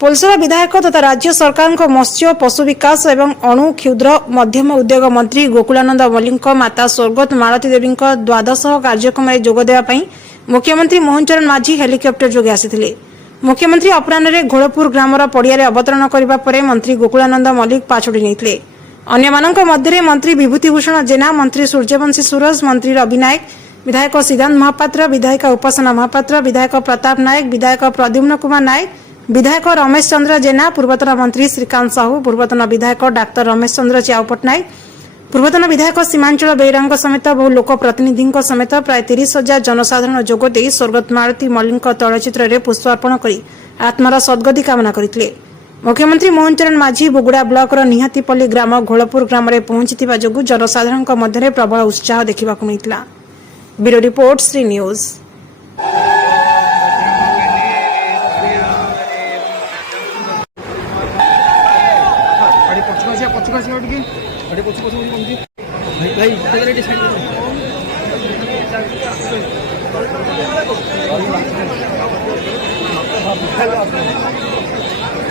पोलसरा विधायक तथा राज्य सरकार मत्स्य पशु विकास एवं अणु क्षुद्र मध्यम उद्योग मंत्री गोकुलानंद मल्लिक माता स्वर्गत मालती देवी द्वादश कार्यक्रम में जोगदेवाई मुख्यमंत्री मोहन चरण माझी हेलिकप्टर जोगे आसिथिले। मुख्यमंत्री अपराह्न घोड़पुर ग्रामर पड़िया अवतरण करने पर मंत्री गोकुलानंद मल्लिक पाछोटी नेइथिले। अन्यमानंक मध्य मंत्री विभूतिभूषण जेना, मंत्री सूर्यवंशी सूरज, मंत्री रवि नायक, विधायक सिद्धांत महापात्र, विधायिका उपासना महापात्र, विधायक प्रताप नायक, विधायक प्रद्युम्न कुमार नायक, विधायक रमेश चंद्र जेना, पूर्वतन मंत्री श्रीकांत साहू, पूर्वतन विधायक डाक्तर रमेश चंद्र च्याऊ पट्टनायक, पूर्वतन विधायक सीमांचल बेहेरा समेत बहु लोक प्रतिनिधि समेत प्राय 30,000 जनसाधारण जोगदे स्वर्गत मालती मल्लिक तैलचित्र में पुष्पार्पण कर आत्मार सद्गति कामना करथिले। मुख्यमंत्री मोहन चरण माझी बुगुड़ा ब्लॉकर निहातीपल्ली ग्राम घोड़पुर ग्राम में पहुंची जोगु जनसाधारण मध्य प्रबल उत्साह देखा मिलता। Bureau report Shri news.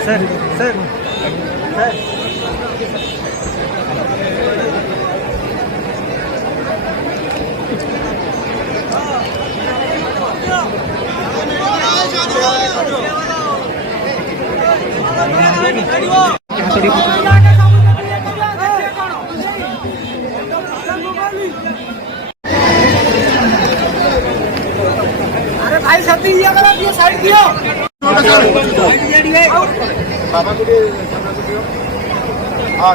Sir sir अरे भाई छत्ती दिया करो, ये साइड दियो। बाबा को दे, हाँ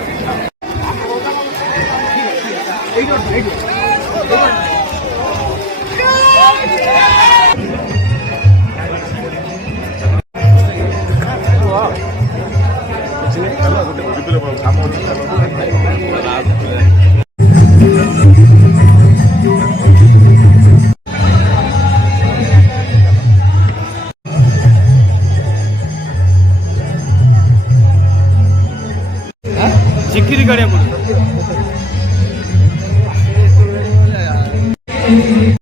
चिक्किरी गाड़ी